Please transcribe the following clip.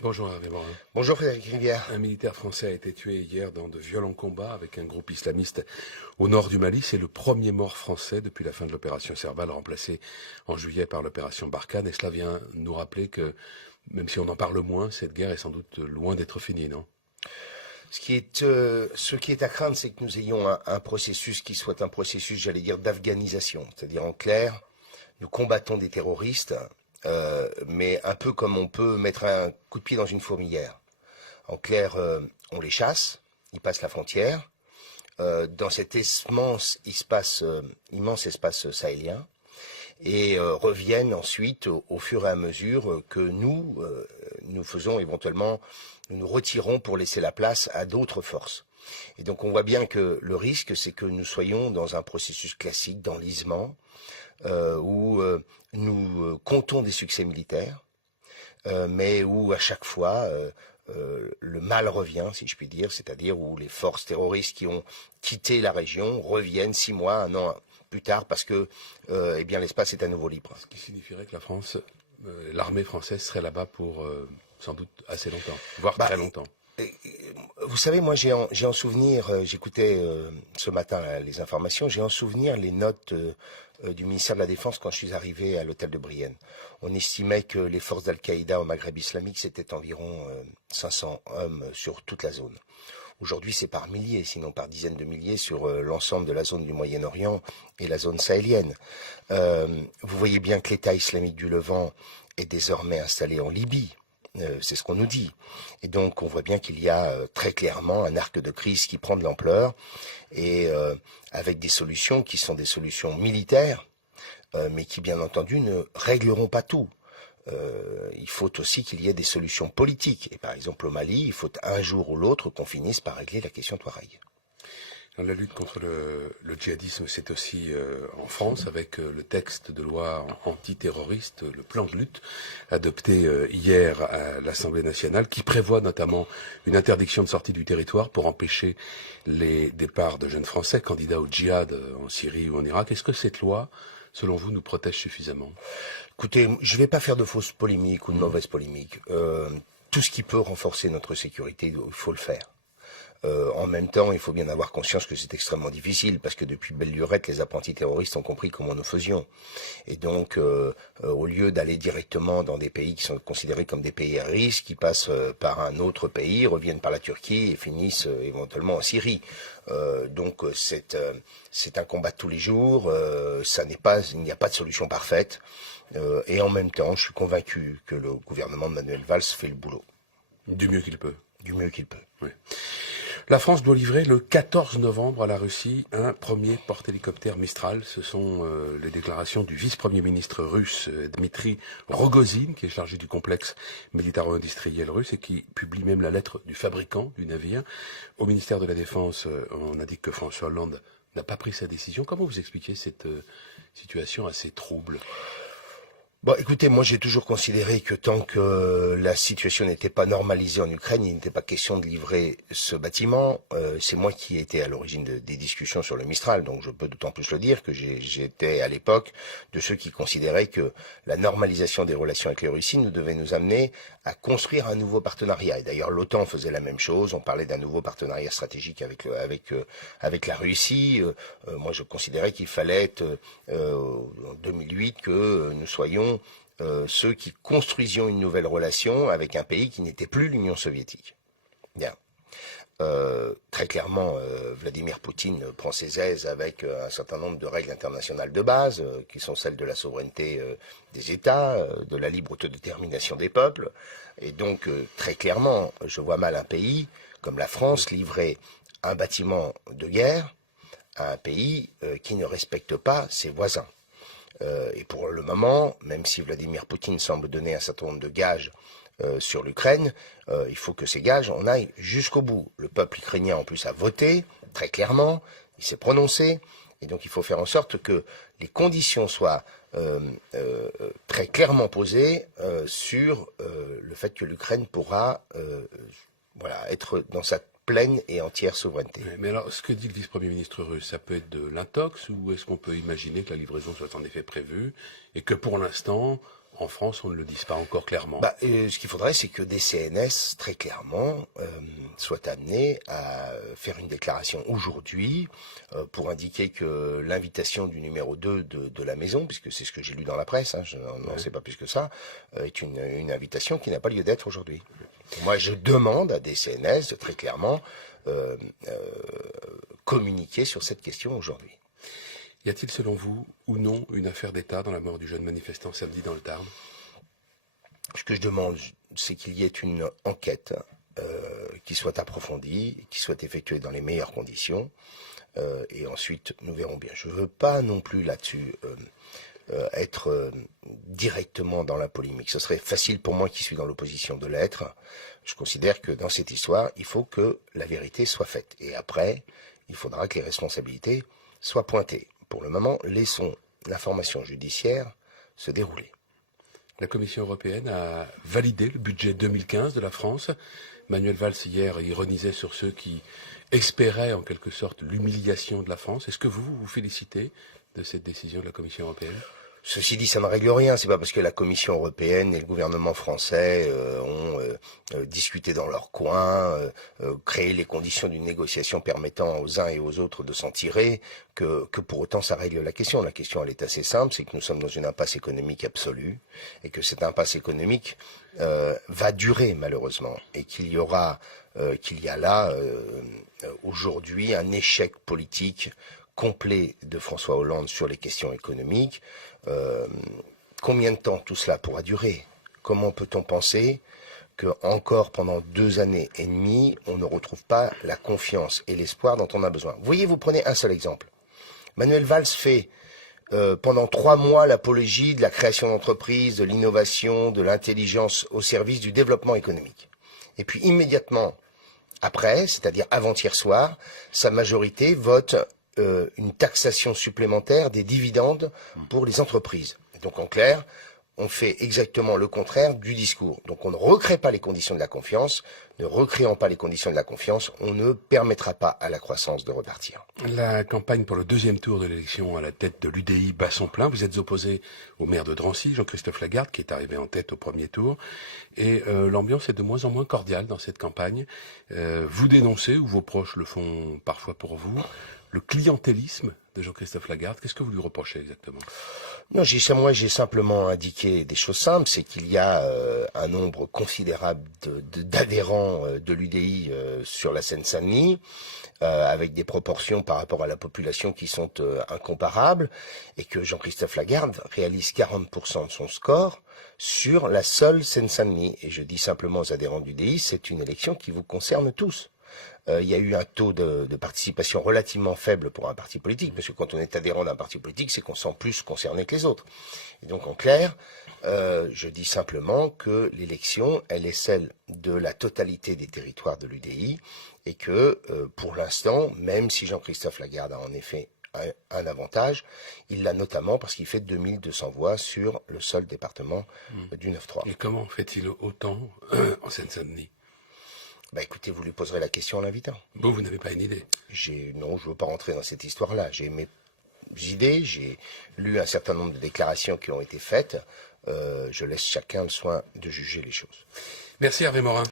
Bonjour Hervé Morin. Bonjour Frédéric Rivière. Un militaire français a été tué hier dans de violents combats avec un groupe islamiste au nord du Mali. C'est le premier mort français depuis la fin de l'opération Serval, remplacé en juillet par l'opération Barkhane. Et cela vient nous rappeler que, même si on en parle moins, cette guerre est sans doute loin d'être finie, non ? Ce qui est à craindre, c'est que nous ayons un processus qui soit un processus, j'allais dire, d'afghanisation. C'est-à-dire, en clair, nous combattons des terroristes, mais un peu comme on peut mettre un coup de pied dans une fourmilière. En clair, on les chasse, ils passent la frontière. Dans cet immense espace sahélien, et reviennent ensuite au fur et à mesure que nous faisons éventuellement, nous nous retirons pour laisser la place à d'autres forces. Et donc on voit bien que le risque, c'est que nous soyons dans un processus classique d'enlisement, où nous comptons des succès militaires, mais où à chaque fois le mal revient, si je puis dire, c'est-à-dire où les forces terroristes qui ont quitté la région reviennent 6 mois, 1 an plus tard, parce que eh bien l'espace est à nouveau libre. Ce qui signifierait que la France, l'armée française serait là-bas pour sans doute assez longtemps, voire très longtemps. Vous savez, moi j'ai en souvenir, j'écoutais ce matin les informations, j'ai en souvenir les notes du ministère de la Défense quand je suis arrivé à l'hôtel de Brienne. On estimait que les forces d'Al-Qaïda au Maghreb islamique, c'était environ 500 hommes sur toute la zone. Aujourd'hui, c'est par milliers, sinon par dizaines de milliers sur l'ensemble de la zone du Moyen-Orient et la zone sahélienne. Vous voyez bien que l'État islamique du Levant est désormais installé en Libye. C'est ce qu'on nous dit. Et donc on voit bien qu'il y a très clairement un arc de crise qui prend de l'ampleur et avec des solutions qui sont des solutions militaires, mais qui bien entendu ne régleront pas tout. Il faut aussi qu'il y ait des solutions politiques. Et par exemple au Mali, il faut un jour ou l'autre qu'on finisse par régler la question Touareg. Dans la lutte contre le djihadisme, c'est aussi en France, avec le texte de loi antiterroriste, le plan de lutte, adopté hier à l'Assemblée nationale, qui prévoit notamment une interdiction de sortie du territoire pour empêcher les départs de jeunes Français candidats au djihad en Syrie ou en Irak. Est-ce que cette loi, selon vous, nous protège suffisamment ? Écoutez, je ne vais pas faire de fausses polémiques ou de mauvaises polémiques. Tout ce qui peut renforcer notre sécurité, il faut le faire. En même temps, il faut bien avoir conscience que c'est extrêmement difficile parce que depuis belle lurette, les apprentis terroristes ont compris comment nous faisions. Et donc, au lieu d'aller directement dans des pays qui sont considérés comme des pays à risque, qui passent par un autre pays, reviennent par la Turquie et finissent éventuellement en Syrie. Donc, c'est un combat de tous les jours. Il n'y a pas de solution parfaite. Et en même temps, je suis convaincu que le gouvernement de Manuel Valls fait le boulot. Du mieux qu'il peut. Du mieux qu'il peut. Oui. La France doit livrer le 14 novembre à la Russie un premier porte-hélicoptère Mistral. Ce sont les déclarations du vice-premier ministre russe Dmitri Rogozine, qui est chargé du complexe militaro-industriel russe et qui publie même la lettre du fabricant du navire. Au ministère de la Défense, on indique que François Hollande n'a pas pris sa décision. Comment vous expliquez cette situation assez trouble ? Bon, écoutez, moi j'ai toujours considéré que tant que la situation n'était pas normalisée en Ukraine, il n'était pas question de livrer ce bâtiment. C'est moi qui étais à l'origine des discussions sur le Mistral, donc je peux d'autant plus le dire que j'étais à l'époque de ceux qui considéraient que la normalisation des relations avec les Russies nous devait nous amener à construire un nouveau partenariat. Et d'ailleurs l'OTAN faisait la même chose, on parlait d'un nouveau partenariat stratégique avec la Russie. Moi je considérais qu'il fallait en 2008 que nous soyons ceux qui construisions une nouvelle relation avec un pays qui n'était plus l'Union soviétique. Bien. Très clairement, Vladimir Poutine prend ses aises avec un certain nombre de règles internationales de base, qui sont celles de la souveraineté des États, de la libre autodétermination des peuples. Et donc, très clairement, je vois mal un pays comme la France livrer un bâtiment de guerre à un pays qui ne respecte pas ses voisins. Et pour le moment, même si Vladimir Poutine semble donner un certain nombre de gages sur l'Ukraine, il faut que ces gages en aillent jusqu'au bout. Le peuple ukrainien en plus a voté très clairement, il s'est prononcé, et donc il faut faire en sorte que les conditions soient très clairement posées sur le fait que l'Ukraine pourra être dans sa pleine et entière souveraineté. Mais alors, ce que dit le vice-premier ministre russe, ça peut être de l'intox ou est-ce qu'on peut imaginer que la livraison soit en effet prévue et que pour l'instant, en France, on ne le dise pas encore clairement. Ce qu'il faudrait, c'est que des CNS, très clairement, soient amenés à faire une déclaration aujourd'hui pour indiquer que l'invitation du numéro 2 de la maison, puisque c'est ce que j'ai lu dans la presse, je n'en sais pas plus que ça, est une invitation qui n'a pas lieu d'être aujourd'hui. Moi, je demande à des CNS de très clairement communiquer sur cette question aujourd'hui. Y a-t-il, selon vous, ou non, une affaire d'État dans la mort du jeune manifestant samedi dans le Tarn? Ce que je demande, c'est qu'il y ait une enquête qui soit approfondie, qui soit effectuée dans les meilleures conditions, et ensuite nous verrons bien. Je ne veux pas non plus là-dessus être directement dans la polémique. Ce serait facile pour moi qui suis dans l'opposition de l'être. Je considère que dans cette histoire, il faut que la vérité soit faite. Et après, il faudra que les responsabilités soient pointées. Pour le moment, laissons l'information judiciaire se dérouler. La Commission européenne a validé le budget 2015 de la France. Manuel Valls, hier, ironisait sur ceux qui espéraient, en quelque sorte, l'humiliation de la France. Est-ce que vous vous félicitez de cette décision de la Commission européenne? Ceci dit, ça ne règle rien. C'est pas parce que la Commission européenne et le gouvernement français ont discuté dans leur coin, créé les conditions d'une négociation permettant aux uns et aux autres de s'en tirer, que pour autant ça règle la question. La question, elle est assez simple, c'est que nous sommes dans une impasse économique absolue et que cette impasse économique va durer malheureusement et qu'il y a là aujourd'hui un échec politique complet de François Hollande sur les questions économiques. Combien de temps tout cela pourra durer? Comment peut-on penser que encore pendant 2 années et demie, on ne retrouve pas la confiance et l'espoir dont on a besoin? Vous voyez, vous prenez un seul exemple. Manuel Valls fait pendant 3 mois l'apologie de la création d'entreprises, de l'innovation, de l'intelligence au service du développement économique. Et puis immédiatement après, c'est-à-dire avant-hier soir, sa majorité vote une taxation supplémentaire des dividendes pour les entreprises. Donc en clair, on fait exactement le contraire du discours. Donc on ne recrée pas les conditions de la confiance. Ne recréant pas les conditions de la confiance, on ne permettra pas à la croissance de repartir. La campagne pour le 2e tour de l'élection à la tête de l'UDI bat son plein. Vous êtes opposé au maire de Drancy, Jean-Christophe Lagarde, qui est arrivé en tête au 1er tour. Et l'ambiance est de moins en moins cordiale dans cette campagne. Vous dénoncez, ou vos proches le font parfois pour vous, le clientélisme de Jean-Christophe Lagarde. Qu'est-ce que vous lui reprochez exactement? Non, j'ai simplement indiqué des choses simples, c'est qu'il y a un nombre considérable d'adhérents de l'UDI sur la Seine-Saint-Denis, avec des proportions par rapport à la population qui sont incomparables, et que Jean-Christophe Lagarde réalise 40% de son score sur la seule Seine-Saint-Denis. Et je dis simplement aux adhérents de l'UDI, c'est une élection qui vous concerne tous. Il y a eu un taux de participation relativement faible pour un parti politique, parce que quand on est adhérent d'un parti politique, c'est qu'on se sent plus concerné que les autres. Et donc en clair, je dis simplement que l'élection, elle est celle de la totalité des territoires de l'UDI, et que pour l'instant, même si Jean-Christophe Lagarde a en effet un avantage, il l'a notamment parce qu'il fait 2200 voix sur le seul département du 9-3. Et comment fait-il autant en Seine-Saint-Denis? Écoutez, vous lui poserez la question en l'invitant. Vous n'avez pas une idée? Non, je ne veux pas rentrer dans cette histoire-là. J'ai mes idées, j'ai lu un certain nombre de déclarations qui ont été faites. Je laisse chacun le soin de juger les choses. Merci Hervé Morin.